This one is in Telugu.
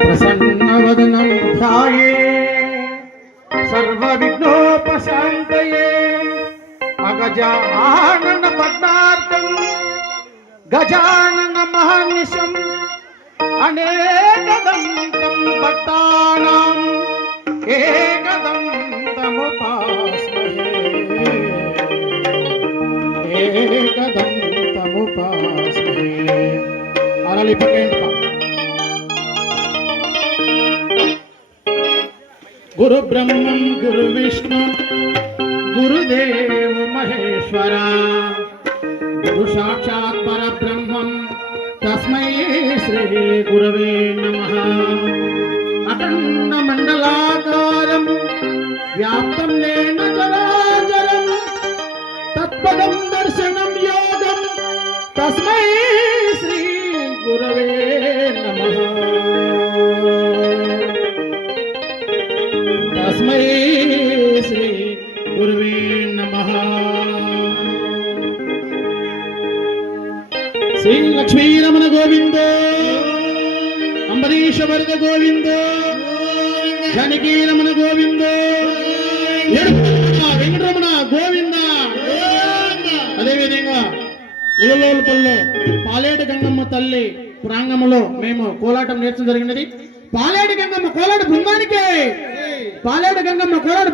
ప్రసన్నవదనం ధ్యాయే సర్వవిఘ్నోపశాంతయే అగజానన పద్మార్కం గజానన మహర్నిశం అనేకదంతం భక్తానాం ఏకదంతముపాస్మహే ఏకదంతముపాస్మహే అరళి పక్కేంటి గురు బ్రహ్మం గురు విష్ణు గురుదేవ మహేశ్వర గురు సాక్షాత్ పరబ్రహ్మం తస్మై శ్రీ గురవే నమః. అఖండ మండలాకారం వ్యాప్తం లేన చరాచరం తత్పదం దర్శనం యోగం తస్మై శ్రీ గురవే నమః. తస్మై శ్రీ గురవే నమః. శ్రీ లక్ష్మీరమణ గోవింద అంబరీష వరద గోవింద జానకీరమణ గోవింద వెంకటరమణ గోవింద. అదేవిధంగా ఉలలోపల్లో పాలేటి గంగమ్మ తల్లి ప్రాంగణంలో మేము కోలాటం నేర్చడం జరిగినది. పాలేటి గంగమ్మ కోలాట బృందానికి పాలేటి గంగమ్మ కోలాట